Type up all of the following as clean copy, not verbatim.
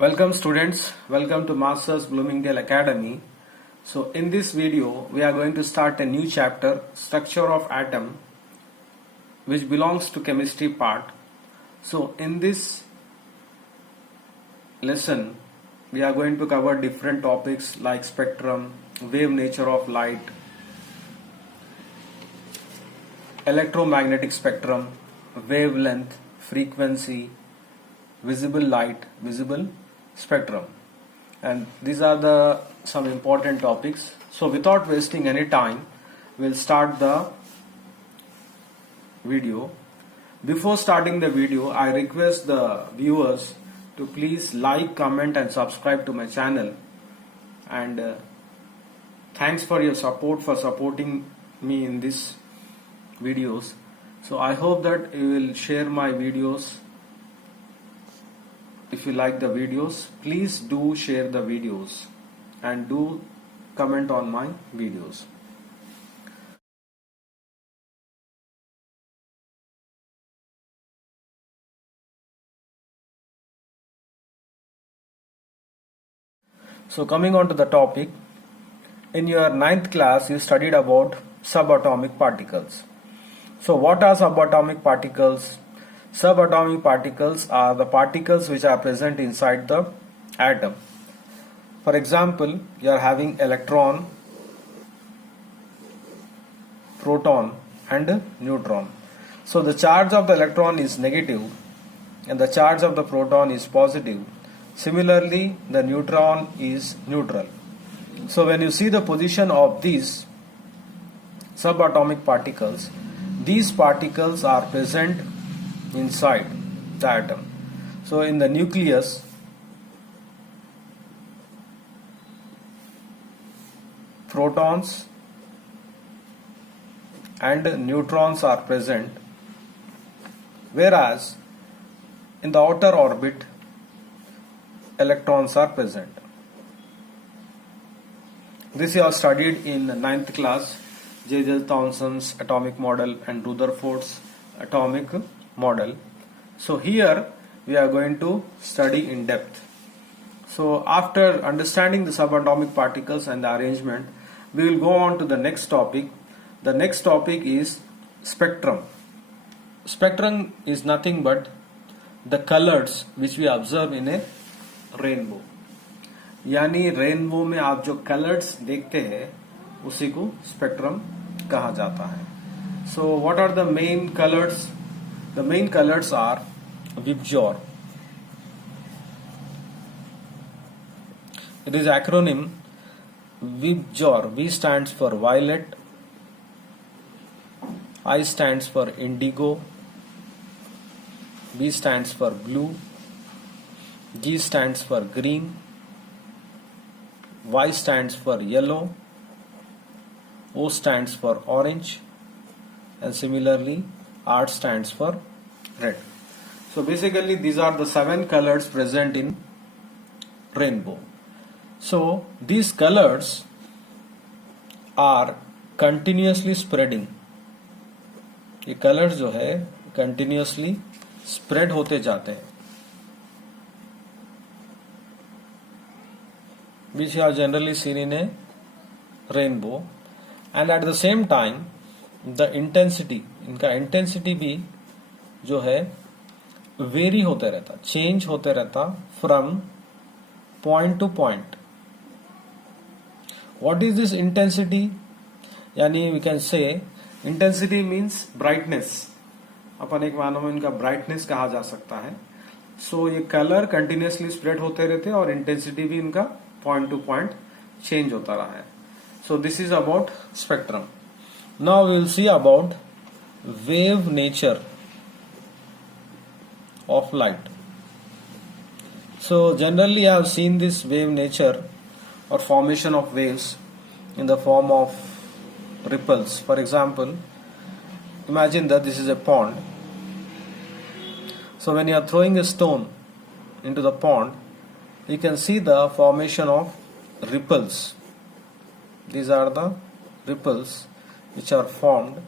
Welcome students, welcome to Masters Bloomingdale Academy. So in this video we are going to start a new chapter, Structure of Atom, which belongs to chemistry part. So in this lesson we are going to cover different topics like spectrum, wave nature of light, electromagnetic spectrum, wavelength, frequency, visible light, visible spectrum, and these are the some important topics. So without wasting any time, we'll start the video. Before starting the video, I request the viewers to please like, comment and subscribe to my channel, and thanks for your support for supporting me in these videos. So I hope that you will share my videos. If you like the videos, please do share the videos and do comment on my videos. So coming on to the topic, in your 9th class you studied about subatomic particles. So what are subatomic particles? Subatomic particles are the particles which are present inside the atom. For example, you are having electron, proton and neutron. So the charge of the electron is negative and the charge of the proton is positive. Similarly, the neutron is neutral. So when you see the position of these subatomic particles, these particles are present inside the atom. So in the nucleus, protons and neutrons are present, whereas in the outer orbit electrons are present. This you have studied in 9th class, J.J. Thomson's atomic model and Rutherford's atomic model. So here we are going to study in depth. So after understanding the subatomic particles and the arrangement, we will go on to the next topic. The next topic is spectrum. Spectrum is nothing but the colors which we observe in a rainbow. यानी rainbow में आप जो colours देखते हैं उसी को spectrum कहा जाता है. So what are the main colours? The main colours are VIBGYOR. It is acronym VIBGYOR. V stands for violet, I stands for indigo, B stands for blue, G stands for green, Y stands for yellow, O stands for orange, and similarly R stands for red. So basically these are the 7 colors present in rainbow. So these colors are continuously spreading. ये colors जो है continuously spread होते जाते हैं, which are generally seen in a rainbow, and at the same time the intensity, इनका intensity भी जो है वेरी होते रहता, चेंज होते रहता from point to point. What is this intensity? यानी we can say intensity means brightness. अपन एक मानो में इनका ब्राइटनेस कहा जा सकता है. सो ये कलर कंटिन्यूसली स्प्रेड होते रहते और इंटेंसिटी भी इनका पॉइंट टू पॉइंट चेंज होता रहा है. So this is about spectrum. Now we will see about wave nature of light. So generally I have seen this wave nature or formation of waves in the form of ripples. For example, imagine that this is a pond. So when you are throwing a stone into the pond, you can see the formation of ripples. These are the ripples which are formed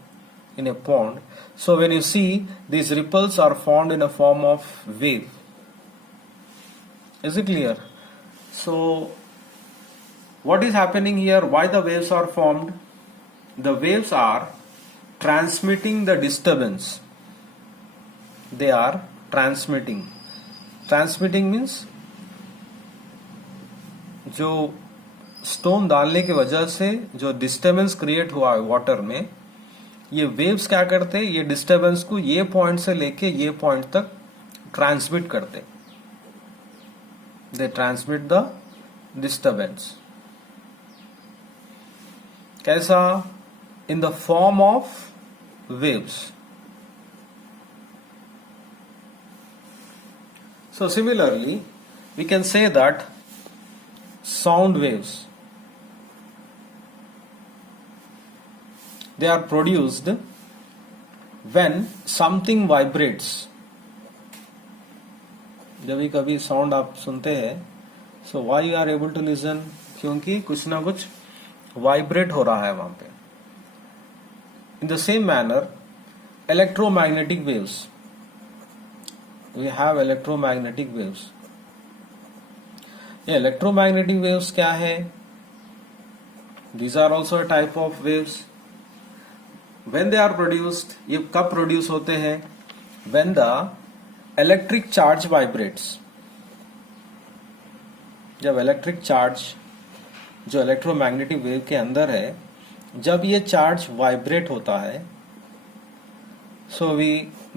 in a pond. So when you see, these ripples are formed in a form of wave. Is it clear? So what is happening here? Why the waves are formed? The waves are transmitting the disturbance. They are transmitting. Transmitting means जो stone डालने की वजह से जो disturbance create हुआ है water में, ये वेव्स क्या करते हैं, ये डिस्टर्बेंस को ये पॉइंट से लेके ये पॉइंट तक ट्रांसमिट करते. दे ट्रांसमिट द डिस्टर्बेंस. कैसा? In the form of waves. So similarly, we can say that sound waves, they are produced when something vibrates. जब भी कभी साउंड आप सुनते हैं, so why you are able to listen? क्योंकि कुछ ना कुछ वाइब्रेट हो रहा है वहां पे. In the same manner, electromagnetic waves. We have electromagnetic waves. ये electromagnetic waves क्या है? These are also a type of waves. When they are produced, ये कब produce होते हैं? When the electric charge vibrates. जब electric charge जो electromagnetic wave के अंदर है, जब ये charge vibrate होता है, so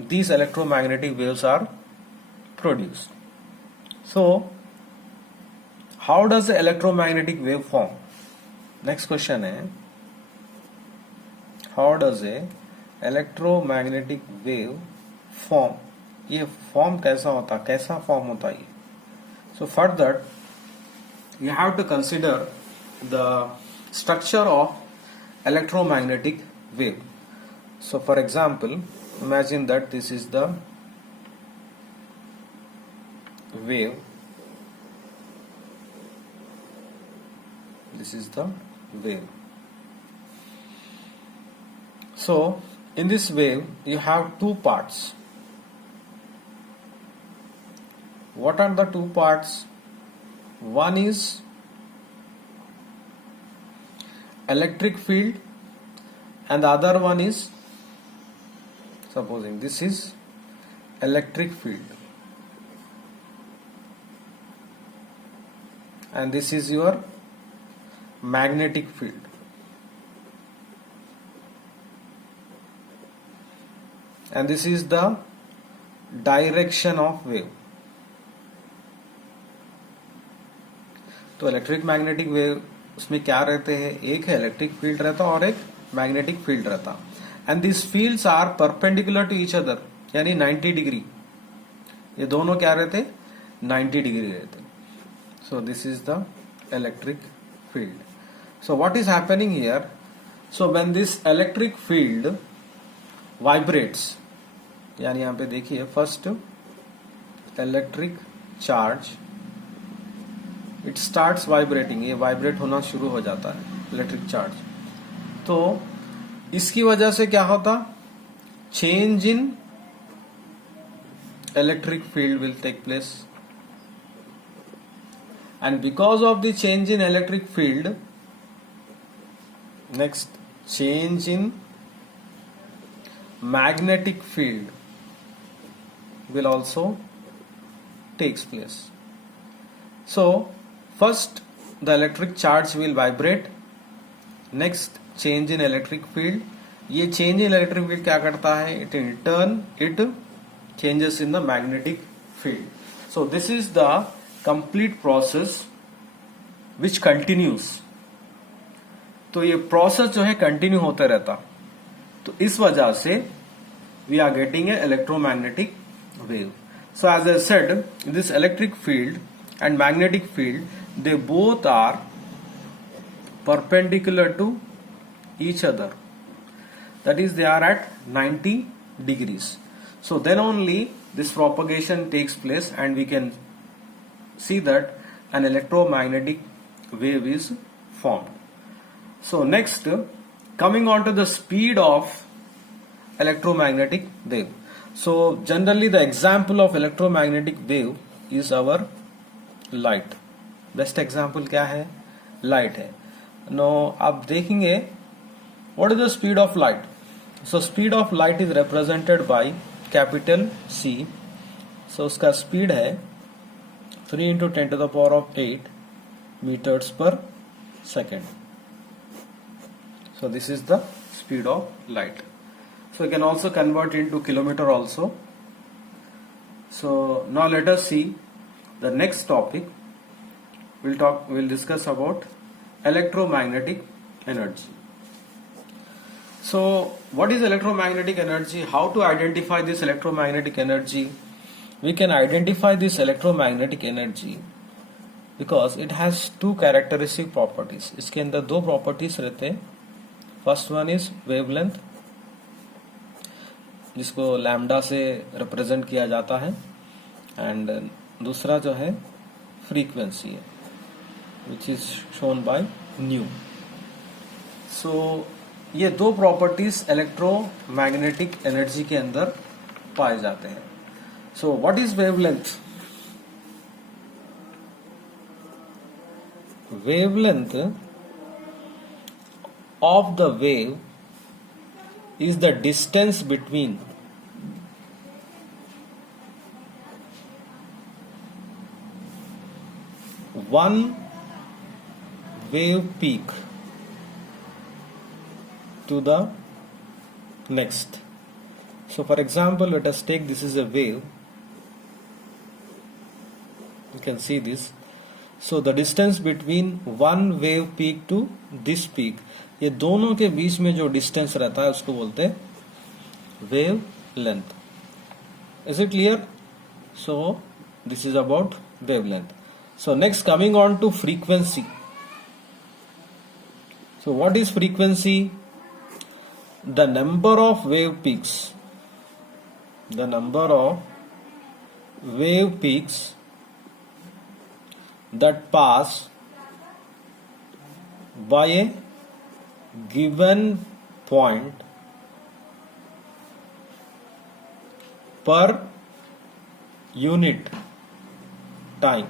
these electromagnetic waves are produced. So how does the electromagnetic wave form? Next question है, how does a electromagnetic wave form? ये form कैसा होता, कैसा form होता है? So further you have to consider the structure of electromagnetic wave. So for example, imagine that this is the wave, this is the wave. So in this wave you have two parts. What are the two parts? One is electric field and the other one is, supposing this is electric field and this is your magnetic field. And this is the direction of wave. तो electric magnetic wave उसमें क्या रहते हैं? एक है electric field रहता और एक मैग्नेटिक फील्ड रहता. And this fields are perpendicular to each other, यानी 90 डिग्री. ये दोनों क्या रहते? 90 डिग्री रहते. So this is the electric field. So what is happening here? So when this electric field vibrates, यानी यहाँ पे देखिए, first electric charge, it starts vibrating. ये vibrate होना शुरू हो जाता है electric charge. तो इसकी वजह से क्या होता? Change in electric field will take place. And because of the change in electric field, next change in magnetic field will also takes place. So first the electric charge will vibrate, next change in electric field. ये change in electric field क्या करता है? It in turn it changes in the magnetic field. So this is the complete process which continues. तो ये process जो है continue होता रहता. तो इस वजह से we are getting a electromagnetic wave. So as I said, this electric field and magnetic field, they both are perpendicular to each other. That is, they are at 90 degrees. So then only this propagation takes place and we can see that an electromagnetic wave is formed. So next, coming on to the speed of electromagnetic wave. So generally the example of electromagnetic wave is our light. Best example क्या है? Light है. No आप देखेंगे what is the speed of light. So speed of light is represented by capital C. सो उसका speed है 3 into 10 to the power of 8 meters per second. So this is the speed of light. So you can also convert into kilometer also. So now let us see the next topic. We'll discuss about electromagnetic energy. So what is electromagnetic energy? How to identify this electromagnetic energy? We can identify this electromagnetic energy because it has two characteristic properties. इसके अंदर दो properties रहते हैं. First one is wavelength, जिसको lambda से represent किया जाता है, एंड दूसरा जो है फ्रीक्वेंसी है, which is shown by nu. So ये दो प्रॉपर्टीज इलेक्ट्रोमैग्नेटिक एनर्जी के अंदर पाए जाते हैं. सो what is wavelength? Wavelength of the wave is the distance between one wave peak to the next. So for example, let us take this is a wave. You can see this. So the distance between one wave peak to this peak, ये दोनों के बीच में जो distance रहता है उसको बोलते हैं wavelength. Is it clear? So this is about wavelength. So next coming on to frequency. So what is frequency? The number of wave peaks, the number of wave peaks that pass by a given point per unit time.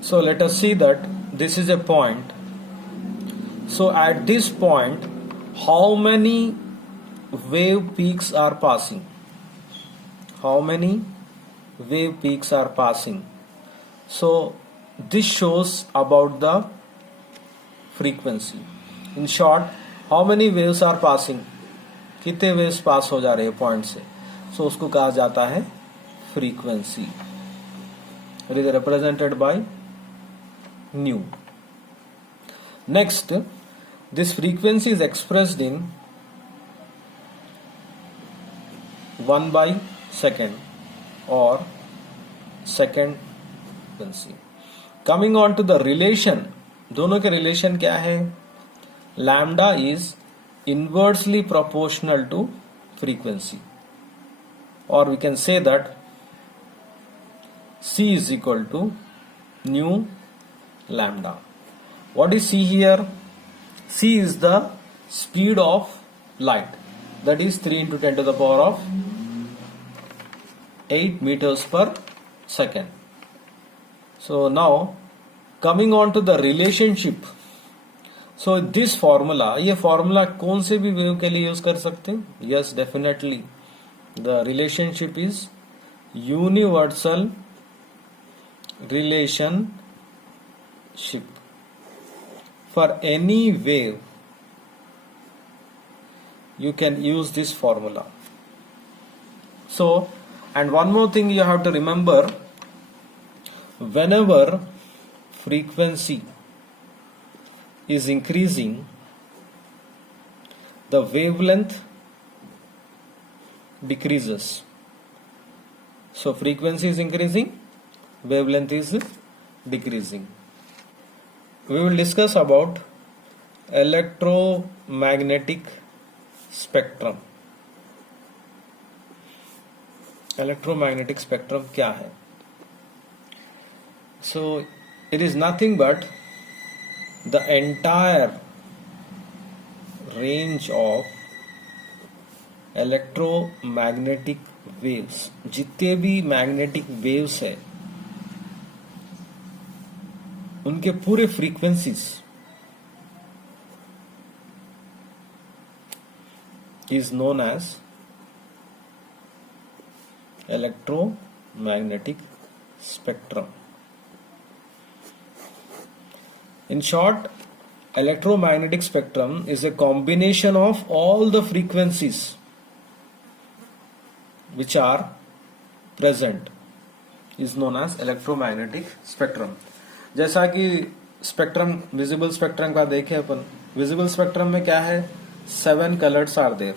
So let us see that this is a point. So at this point, how many wave peaks are passing? How many wave peaks are passing? So this shows about the frequency. In short, how many waves are passing? कितने waves पास हो जा रहे हैं point से? So उसको कहा जाता है frequency. It is represented by nu. Next, this frequency is expressed in 1 by second or second frequency. Coming on to the relation, दोनों के रिलेशन क्या है? Lambda is inversely proportional to frequency, और we can say that C is equal to nu lambda. What is C here? C is the speed of light, that is 3 into 10 to the power of 8 meters per second. So now coming on to the relationship. So this formula, ये formula कौन से भी wave के लिए use कर सकते हैं? Yes, definitely. The relationship is universal relationship. For any wave, you can use this formula. So, and one more thing you have to remember, whenever frequency is increasing, the wavelength decreases. So frequency is increasing, wavelength is decreasing. We will discuss about electromagnetic spectrum. Electromagnetic spectrum क्या है? So it is nothing but the entire range of electromagnetic waves. जितने भी magnetic waves है, उनके पूरे frequencies is known as electromagnetic spectrum. In short, electromagnetic spectrum is a combination of all the frequencies which are present is known as electromagnetic spectrum. जैसा कि spectrum visible spectrum का देखें अपन, visible spectrum में क्या है, 7 colors are there.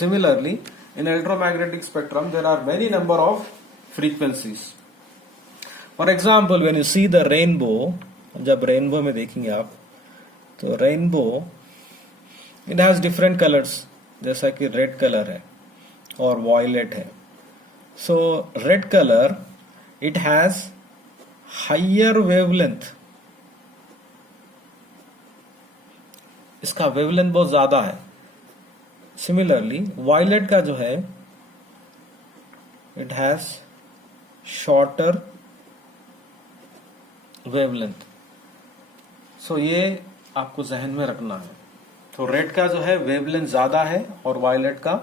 Similarly, in electromagnetic spectrum there are many number of frequencies. For example, when you see the rainbow, जब rainbow में देखेंगे आप, तो rainbow it has different colors, जैसा कि रेड कलर है और वॉयलेट है. So red color it has higher wavelength, इसका वेवलेंथ बहुत ज्यादा है. सिमिलरली वायलेट का जो है इट हैज शॉर्टर वेवलेंथ. सो ये आपको जहन में रखना है. तो रेड का जो है वेवलेंथ ज्यादा है और वायलेट का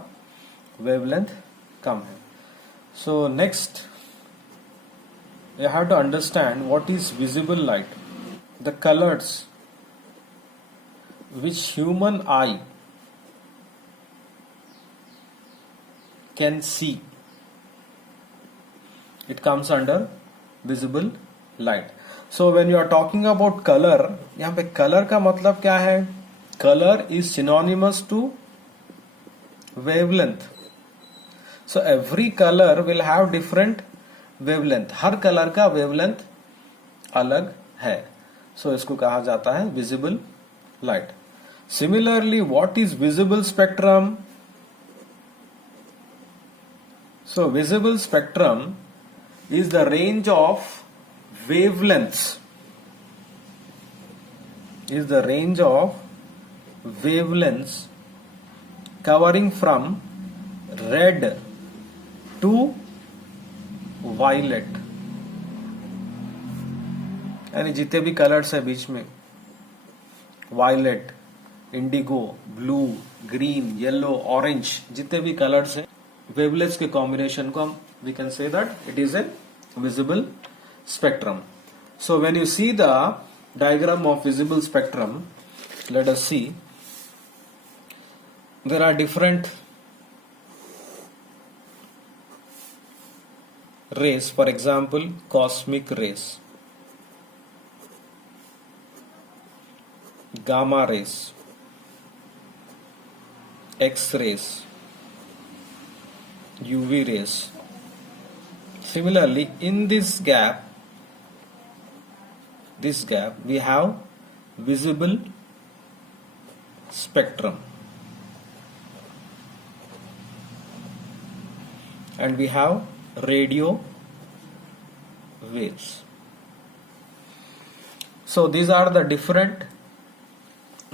वेवलेंथ कम है. So next you have to understand what is visible light. The colours which human eye can see, it comes under visible light. So when you are talking about color, यहाँ पे color का मतलब क्या है, color is synonymous to wavelength. So every color will have different wavelength. Her color का wavelength अलग है. So इसको कहा जाता है visible light. Similarly, what is visible spectrum? So visible spectrum is the range of wavelengths, is the range of wavelengths covering from red to violet. यानी जितने भी कलर्स है बीच में, violet, indigo, blue, green, yellow, orange, जितने भी colours हैं, wavelets के कॉम्बिनेशन को हम we can say that it is a visible spectrum. So when you see the diagram of visible spectrum, let us see there are different rays. For example, cosmic rays, gamma rays, X-rays, UV rays. Similarly, in this gap we have visible spectrum, and we have radio waves. So these are the different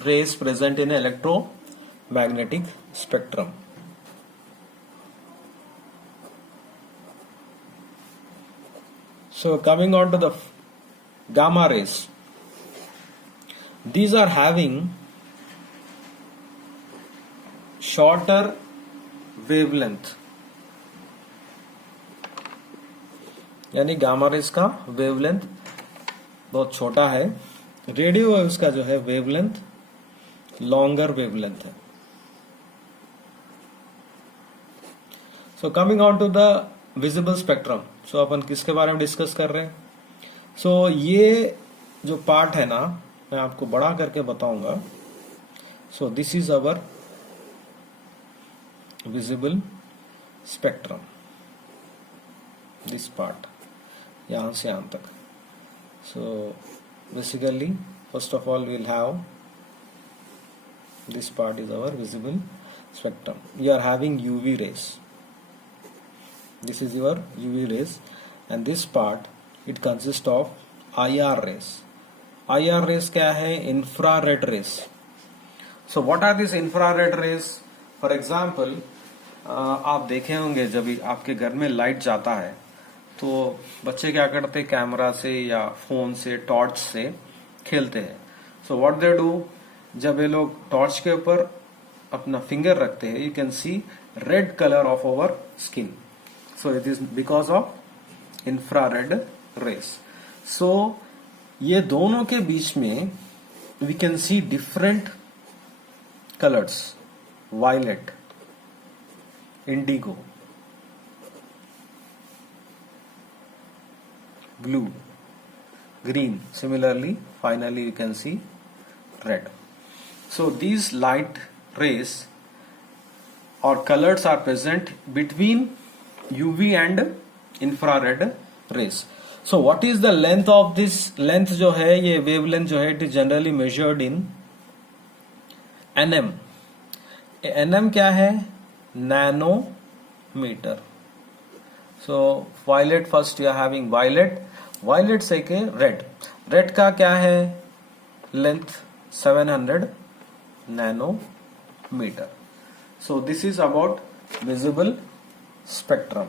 rays present in electromagnetic spectrum. So coming on to the gamma rays, these are having shorter wavelength, यानी gamma rays का wavelength बहुत छोटा है. Radio waves का जो है wavelength longer wavelength है. So coming on to the visible spectrum. So अपन किसके बारे में डिस्कस कर रहे हैं. सो ये जो पार्ट है ना, मैं आपको बड़ा करके बताऊंगा. So this is our visible spectrum, this part यहां से यहां तक. So basically first of all we'll have this part is our visible spectrum. You are having UV rays. This is your UV rays, and this part it consists of IR rays. IR rays क्या है? Infrared rays. So what are these infrared rays? For example, आप देखे होंगे जब आपके घर में light जाता है तो बच्चे क्या करते हैं, कैमरा से या फोन से, टॉर्च से खेलते हैं. सो व्हाट दे डू, जब ये लोग टॉर्च के ऊपर अपना फिंगर रखते हैं, you can see red colour of our skin. So it is because of infrared rays. So ये दोनों के बीच में we can see different colours, violet, indigo, blue, green. Similarly, finally you can see red. So these light rays or colors are present between UV and infrared rays. So what is the length of this? Length जो है, ये wavelength जो है, it is generally measured in nm. nm क्या है? Nanometer. So violet, first you are having violet. Violet से के red. Red का क्या है? Length 700 nanometer. So this is about visible spectrum.